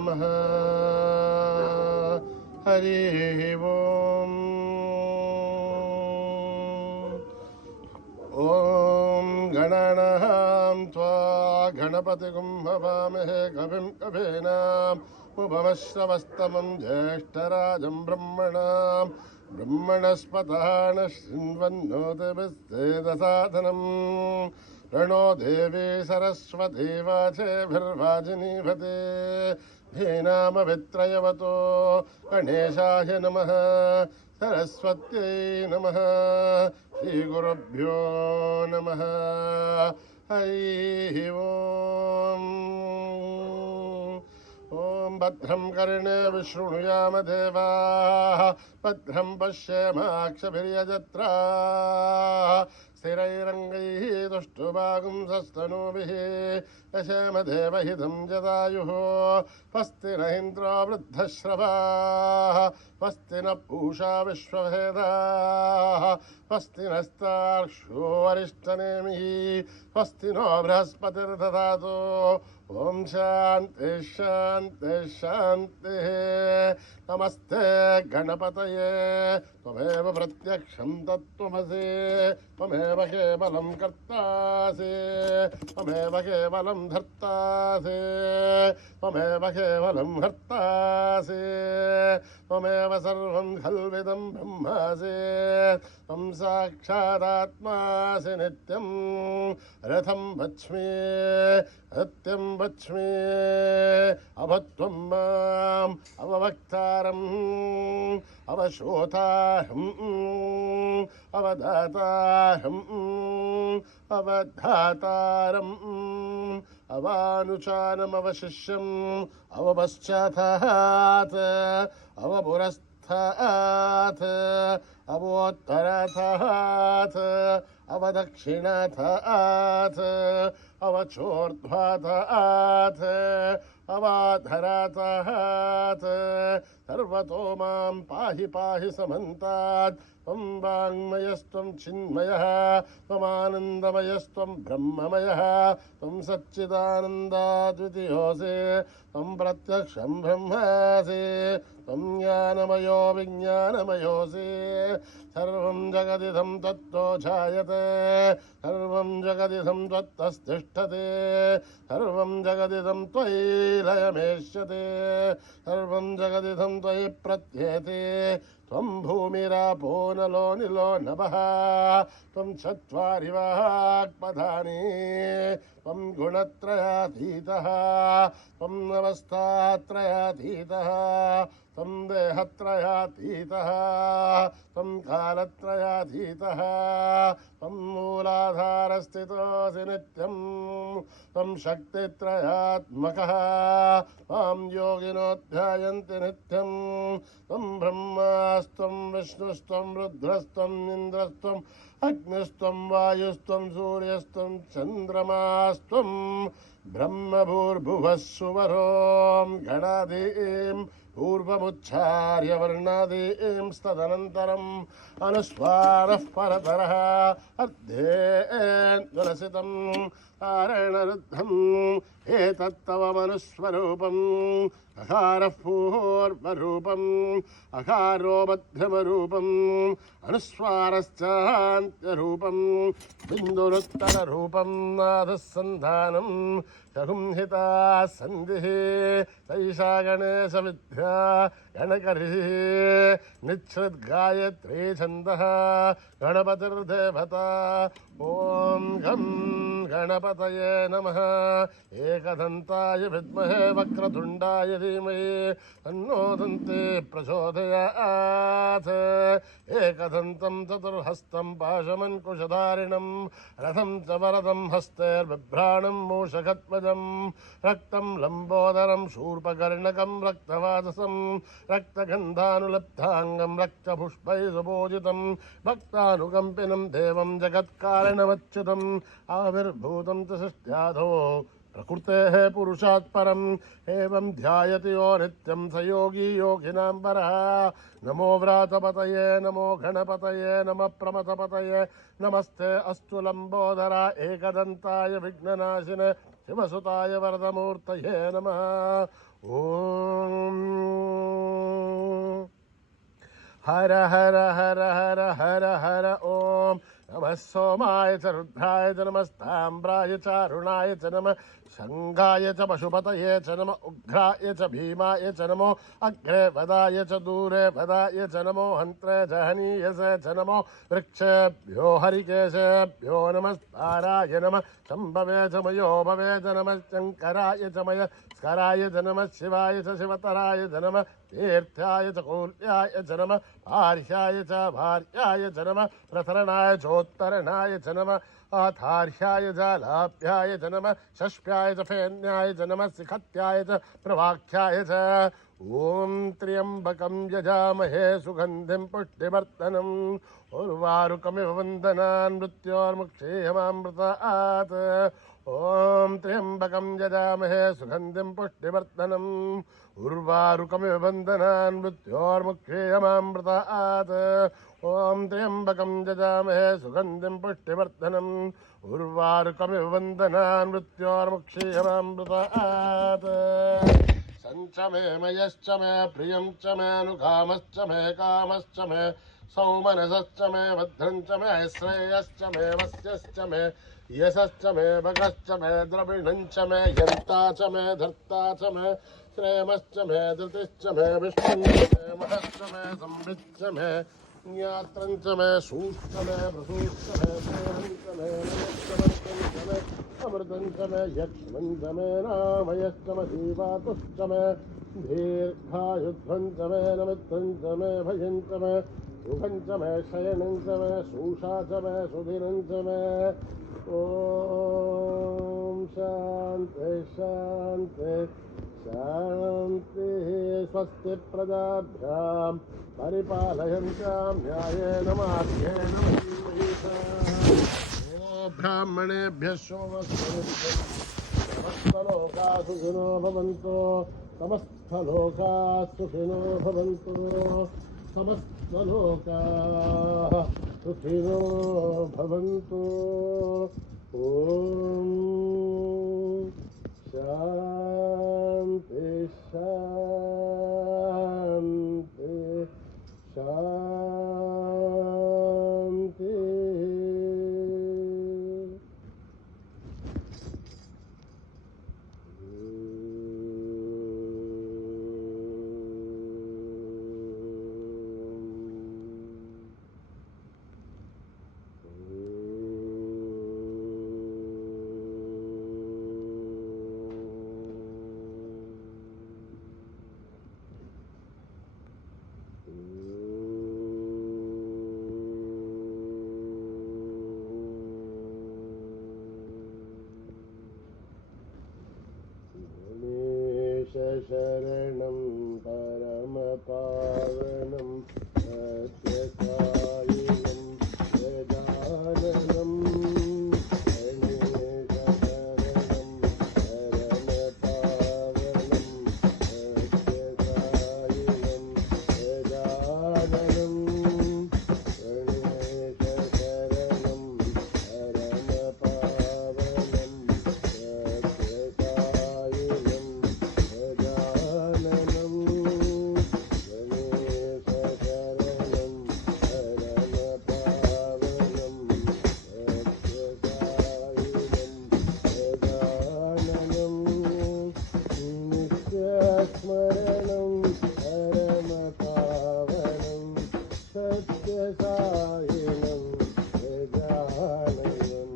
नमः। हरिः ओम्। ॐ गणनां त्वा गणपतिगुं हवामहे कविं कवीनाम् उपमश्रवस्तमं ज्येष्ठराजं ब्रह्मणस्पतः न शृण्वन्नोतिभिस्तेदसाधनम् प्रणो देवी सरस्वती वाचेभिर्वाजिनीवते धीनामभित्रयवतो गणेशाय नमः। सरस्वत्यै नमः। श्रीगुरुभ्यो नमः। हरिः ओम्। ॐ भद्रं कर्णेभिः विशृणुयाम देवाः भद्रं पश्येमाक्षभिर्यजत्राः स्थिरैरङ्गैः दुष्टुभागुंसस्तनूभिः यशेम देवहितं जदायुः स्वस्ति न इन्द्रो वृद्धश्रवाः स्वस्ति न पूषा विश्ववेदाः स्वस्ति नस्तार्क्ष्यो अरिष्टनेमिः स्वस्ति नो बृहस्पतिर्दधातु। ओम शांति शांति शांति। नमस्ते गणपतये त्वमेव प्रत्यक्षं तत्त्वमसि त्वमेव केवलं कर्तासि त्वमेव केवलं धर्तासि त्वमेव केवलं हर्तासि त्वमेव सर्वं खल्विदं ब्रह्मासि त्वं साक्षादात्मासि नित्यं रथं वच्मि सत्यं वच्मि अवत्वं माम् अववक्तारम् अवशोतारम् अवदातारम् अवधातारम् अवानुचानमवशिष्यम् अवपश्चातात् अवपुरस्तात् अवोत्तरात् अवदक्षिणात् अवचोर्ध्वात् अवाधरात् सर्वतो मां पाहि पाहि समन्तात्। त्वं वाङ्मयस्त्वं चिन्मयः त्वमानन्दमयस्त्वं ब्रह्ममयः त्वं सच्चिदानन्दाद्वितीयोऽसि त्वं प्रत्यक्षं ब्रह्मासि त्वं ज्ञानमयो विज्ञानमयोऽसि सर्वं जगदिदं तत्तो जायते सर्वं जगदिदं त्वत्तस्तिष्ठते सर्वं जगदिदं त्वयि लयमेष्यते सर्वं जगदिदं त्वयि प्रत्येते त्वं भूमिरापो नलो निलो नभः त्वं चत्वारि वाक्पदानि त्वं गुणत्रयातीतः त्वं अवस्थात्रयातीतः त्वं देहत्रयातीतः त्वं कालत्रयातीतः त्वं मूलाधारस्थितोऽसि नित्यं त्वं शक्तित्रयात्मकः त्वां योगिनो ध्यायन्ति नित्यं त्वं ब्रह्मास्त्वं विष्णुस्त्वं रुद्रस्त्वम् इन्द्रस्त्वम् अग्निस्त्वं वायुस्त्वं सूर्यस्त्वं चन्द्रमास्त्वं ब्रह्मभूर्भुवः सुवरों गणादीं पूर्वमुच्चार्य वर्णादीं तदनन्तरम् अनुस्वारः परतरः अर्धेऽनुलसितम् आरेणरुद्धम् एतत्तव मनुस्वरूपम् अकारः पूर्वरूपम् अकारो मध्यमरूपम् अनुस्वारश्चान्त्यरूपम् बिन्दुरुत्तररूपम् नादसन्धानम् चहुंहिता सन्धिः सैषा गणेशविद्या गणकरिः निच्छृद्गायत्री छन्दः गणपतिर्देवता। ॐ गं गणपतये नमः। एकदन्ताय विद्महे वक्रतुण्डाय धीमहि तन्नो दन्ती प्रचोदयात्। एकदन्तं चतुर्हस्तं पाशमङ्कुशधारिणं रथं च वरदं हस्तैर्बिभ्राणं मूषकध्वजं रक्तं लम्बोदरं शूर्पकर्णकं रक्तवाससं रक्तगन्धानुलब्धाङ्गं रक्तपुष्पैः सुपूजितं भक्तानुकम्पिनं देवं जगत्कारणमच्युतम् आविर्भूतं च सृष्ट्याधो प्रकृतेः पुरुषात् परम् एवं ध्यायति यो नित्यं स योगी योगिनां परः। नमो व्रातपतये नमो गणपतये नमः प्रमथपतये नमस्ते अस्तु लम्बोदरा एकदन्ताय विघ्ननाशिने शिवसुताय वरदमूर्तये नमः। ఓం హర హర హర హర హర హర ఓం నమః సోమాయ చ రుద్రాయ చ నమస్తామ్రాయ చ అరుణాయ చ నమః శంఘాయ చ పశుపతయే చ నమః ఉగ్రాయ చ భీమాయ చ నమో అగ్రే వదాయ చ దూరే వదాయ చ నమో హంత్రే చ హనీయసే చ నమో వృక్షేభ్యో హరికేశేభ్యో నమస్తారాయ నమః శంభవే చ మయోభవే చ నమః శంకరాయ చ మయ స్కరాయ చ నమః శివాయ చ శివతరాయ చ నమః తీర్థాయ చ కౌల్యాయ చ నమః ఆర్యాయ చ భార్యాయ చ నమః ప్రసరణాయ చోత్తరణాయ చ నమః ఆధార్యాయ చ లాభ్యాయ చ నమః షష్ప్యాయ చ ఫేన్యాయ చ నమః శిఖత్యాయ చ ప్రవాఖ్యాయ చ ఓం త్ర్యంబకం యజామహే సుగంధిం పుష్టివర్ధనం ఉర్వారుకమివ వందనాన్ మృత్యోర్ముక్షేయమామృతాత్ ఓం త్ర్యంబకం యజామహే సుగంధిం పుష్టివర్ధనం ఉర్వారుకమివ వందనాన్ మృత్యోర్ముక్షేయమామృతాత్ ఓం త్ర్యంబకం యజామహే సుగంధిం పుష్టివర్ధనం ఉర్వారుకమివ వందనాన్ మృత్యోర్ముక్షేయమామృతాత్ సంచ మే మయశ్చ మే ప్రియం చ మేనుకామశ్చ మే కామశ్చ మే సౌమనసశ్చ మే భద్రం చ మే శ్రేయశ్చ మే వస్యశ్చ మే యశశ్చ మే భగశ్చ మే ద్రవిణం చ మే యర్తా చ మే ధర్తా చ మే శ్రేమశ్చ మే ధృతిశ్చ మే విష్ణుం చ మే మహశ్చ మే సంవిచ్చ మే జ్ఞాత్రం చ మే సూశ్చ మే ప్రసూశ్చ మే సేనం చ మే నమశ్చ మే అమృతం చ మే యక్ష్మం చ మే నామయశ్చ మే జీవాతుశ్చ మే దీర్ఘాయుధ్వం చ మే నమిత్రం చ మే భయం చ మే సుఖం చ మే శయనం చ మే శూషా చ మే సుధిరం చ మే ఓం శాంతి శాంతి శాంతి స్వస్తి ప్రజాభ్యాం పరిపాలయంతాం న్యాయేన మార్గేణ బ్రాహ్మణేభ్యः శుభమస్తు సమస్తలోకాः సుఖినో భవంతు సమస్తలోకాः సుఖినో భవంతు సమస్తలోకాः సుఖినో భవంతు ఓం శాంతి శాంతి శాంతి శరణం పరమపావనం సత్యసాయినం గజాననం గణేశ శరణం పరమపావనం సత్యసాయినం గజాననం గణేశ శరణం పరమపావనం సత్యసాయినం గజాననం గణేశ శరణం పరమపావనం సత్యసాయినం గజాననం నిత్యస్మరణం పరమపావనం సత్యసాయినం గజాననం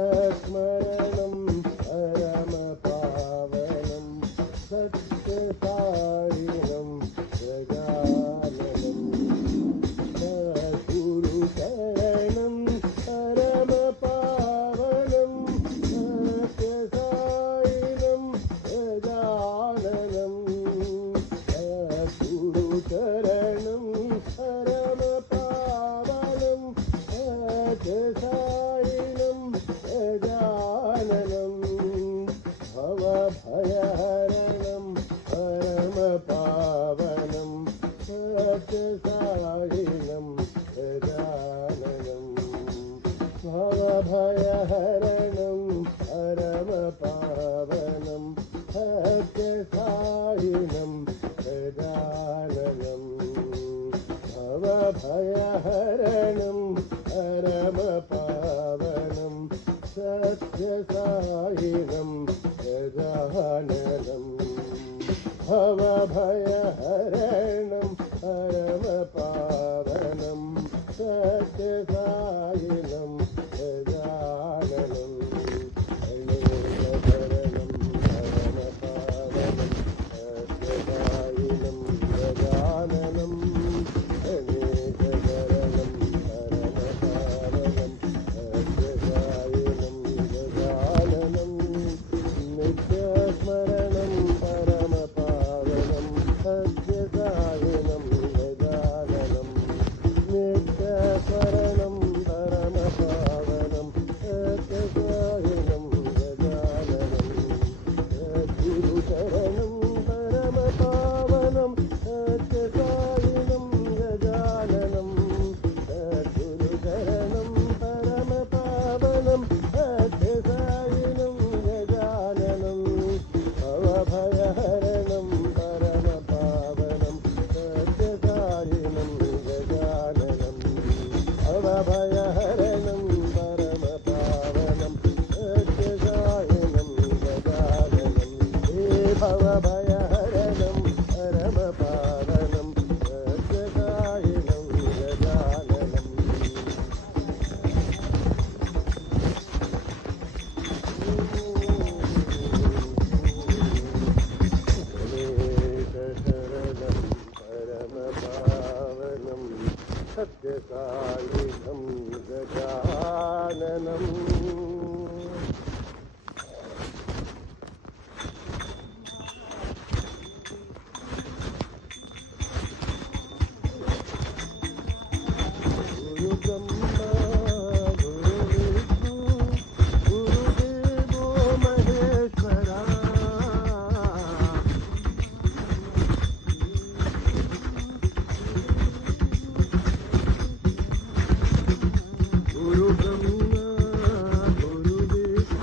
నిత్యస్మరణం పరమపావనం సత్యసాయినం గజాననం సద్గురు శరణం పరమపావనం సత్యసాయినం గజాననం సద్గురు శరణం పరమపావనం సత్యసాయినం గజాననం भवभयहरणं परमपावनं सत्यसायिनं गजाननं भवभयहरणं परमपावनं सत्यसायिनं गजाननं गणेशशरणं परमपावनं सत्यसायिनं गजाननं गणेशशरणं परमपावनं सत्यसायिनं गजाननं नित्यस्मरणं परमपावनं सत्यसायिनं गजाननं नित्यस्मरणं परमपावनं सत्यसायिनं गजाननं सद्गुरुशरणं परमपावनं सत्यसायिनं गजाननं सद्गुरुशरणं परमपावनं सत्यसायिनं गजाननं भवभयहरणं परमपावनं सत्यसायिनं गजाननं भवभयहरणं परमपावनं सत्यसायिनं गजाननं हे भवभयहरणं परमपावनं सत्यसायिनं गजाननं गणेशशरणं परमपावनं सत्यसायिनं गजाननम् गुरुब्रह्मा गुरुविष्णु गुरुदेवो महेश्वरा गुरुब्रह्मा गुरुविष्णु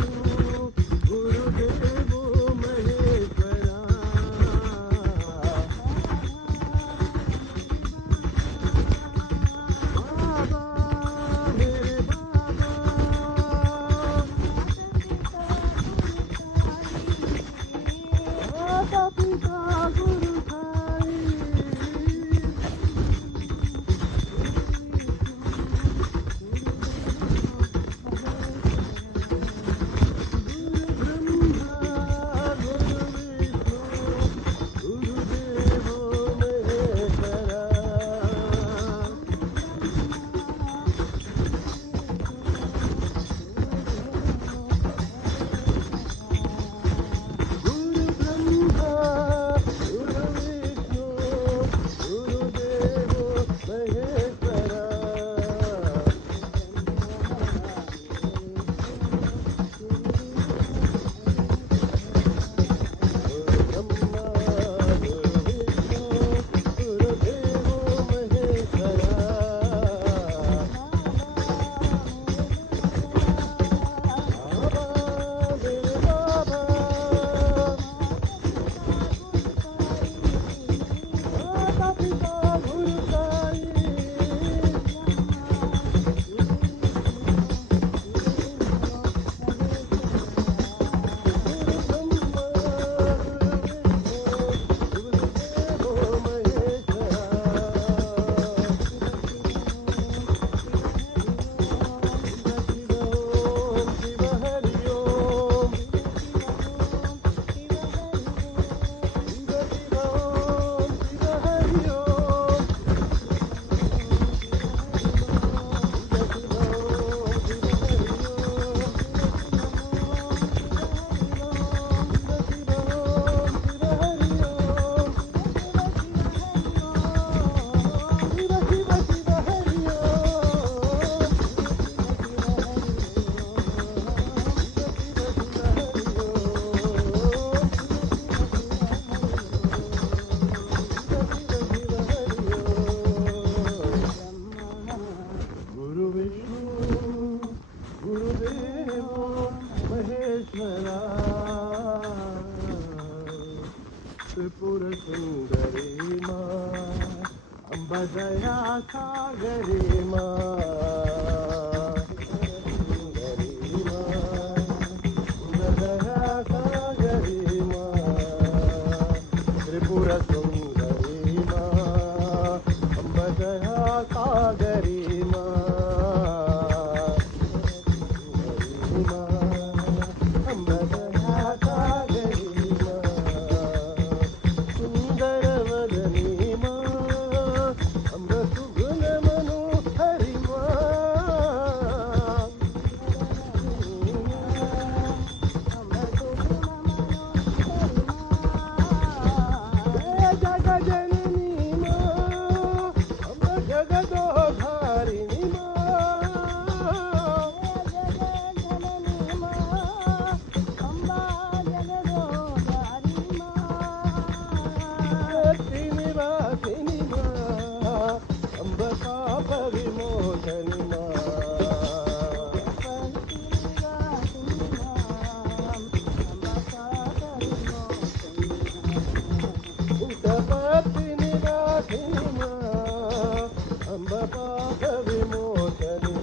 दया सागरी त्रिपुर सुंदरी अम्ब दया सागरी अम्ब दया सागरी सुंदर वदनी अम्ब सुगुण मनोहरी जग जननी अम्ब जगदोधारिणी निवासिनी अम्ब पाप विमोचनी उत्पत्ति निवासिनी अम्ब पाप विमोचनी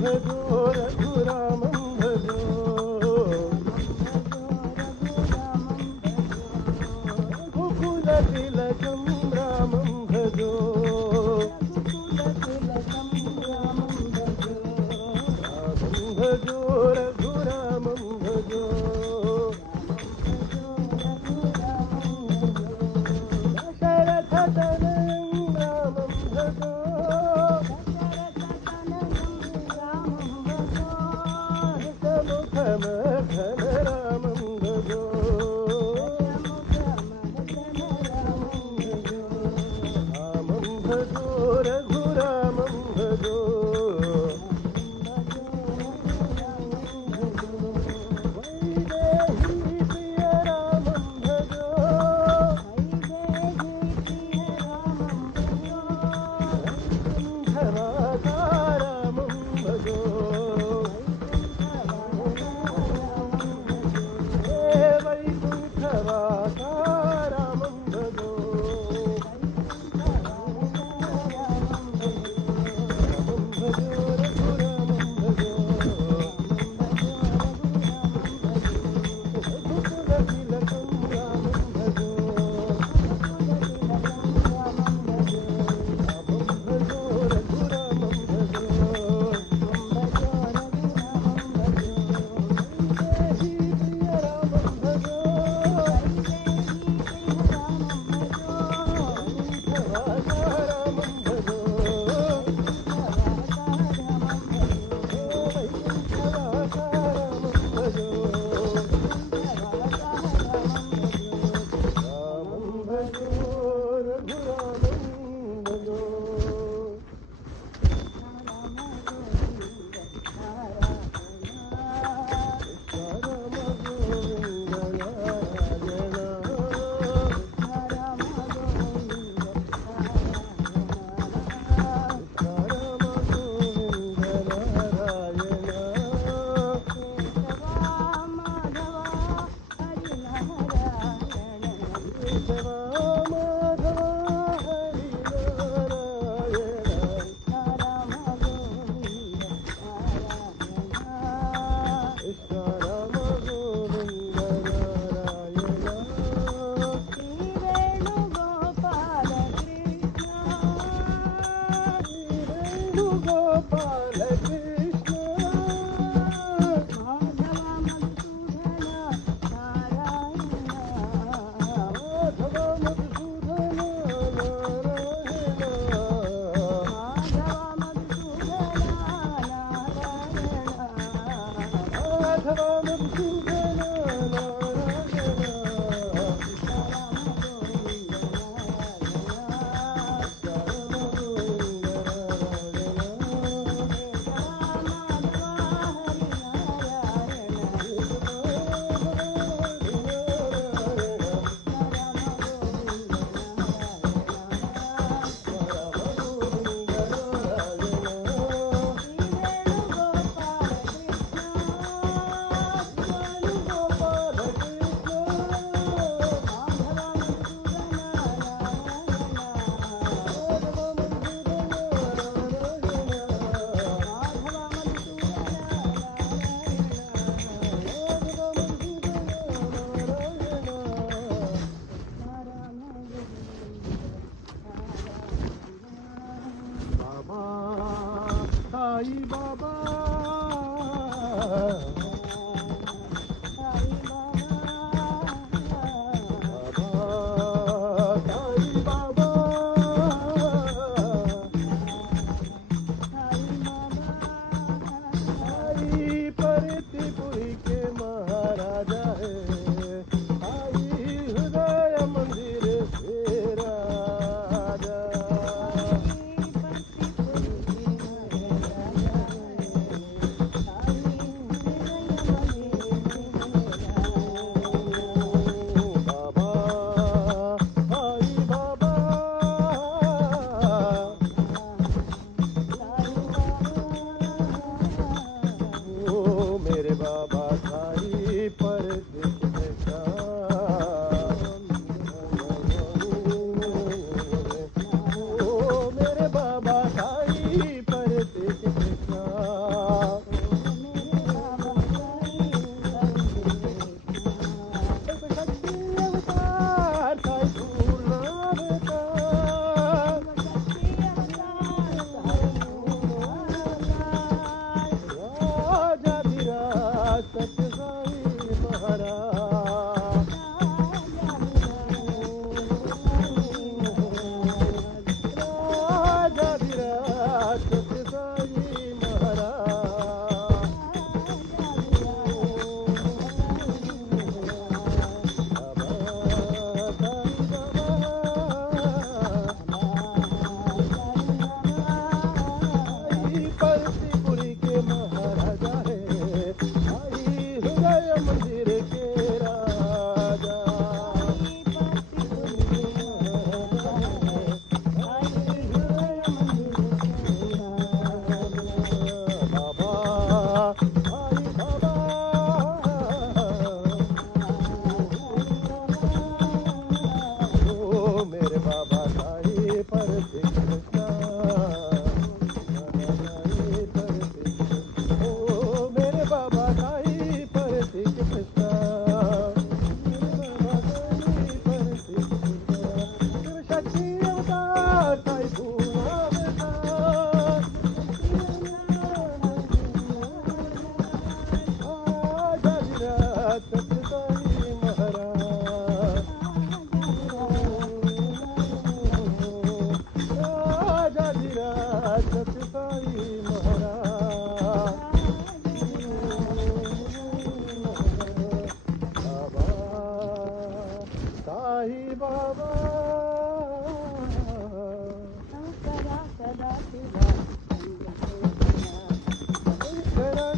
भजो रघुरामं भजो रघुकुलतिलकं रामं भजो रामं भजो रघुरामं भजो दशरथतनयं रामं भजो दशमुखमर्धन रामं भजो रामं भजो रघुरामं भजो वैदेही प्रिय रामं भजो वैकुण्ठवासारामं भजो हे वैकुण्ठवासारामं भजो रामं भजो रघुरामं भजो रघुकुलतिलकं रामं भजो रामं भजो रघुरामं भजो वैदेही प्रिय रामं भजो वैकुण्ठवासारामं भजो हे वैकुण्ठवासारामं भजो रामं भजो रघुरामं भजो राम गोविन्द नारायण राम गोविन्द नारायण केशवा माधव हरि नारायण कृष्ण राम गोविन्द नारायण वेणुगोपाल कृष्ण माधव मधुसूदन नारायण माधव मधुसूदन नारायण बाबा साई बाबा साई बाबा साई परतीपुरी के महाराजा है साई हृदय मंदिर से राजा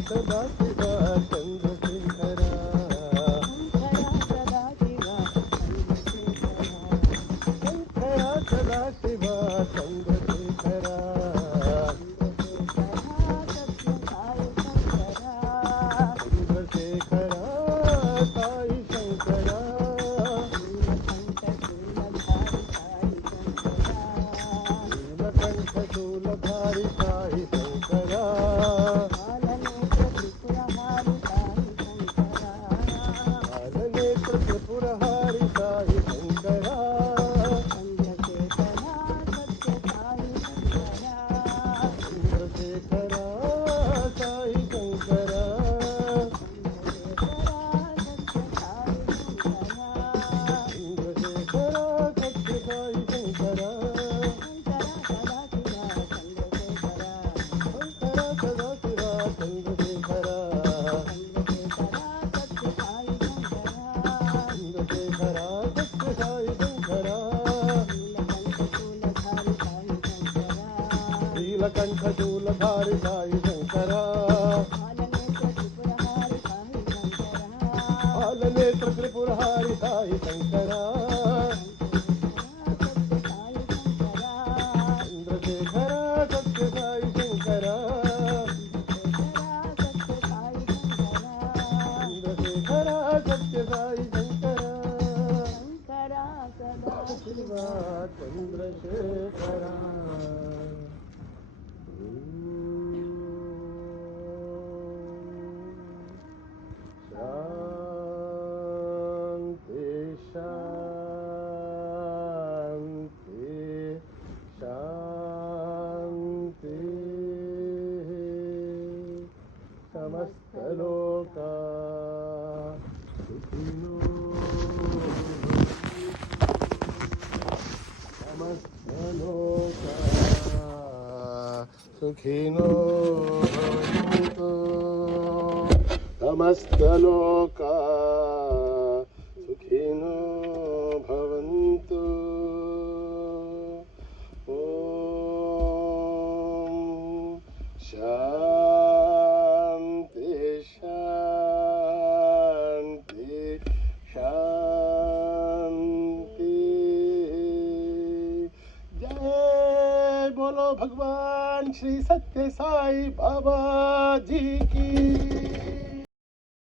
सदाशिवा चंद्रशेखरा शंकरा सदाशिवा चंद्रशेखरा चंद्रशेखरा साई शंकरा नीलकंठ शूलधारी साई शंकरा बालनेत्र त्रिपुरहारी साई शंकरा चंद्रशेखरा साई शंकरा चंद्रशेखरा सत्य साई शंकरा शंकरा सदाशिवा चंद्रशेखरा चंद्रशेखरा सत्य साई शंकरा नीलकंठ शूलधारी साई शंकरा बालनेत्र त्रिपुरहारी साई शंकरा चंद्रशेखरा सत्य साई शंकरा चंद्रशेखरा सत्य साई शंकरा शिवा चंद्रशेखरा शांति शांति शांति समस्त लोका सुखिनो समस्त लोका सुखिनो भवन्तु समस्त लोका सुखिनो भवन्तु ॐ शान्ति शान्ति शान्ति जय बोलो भगवान श्री सत्य साई बाबा जी की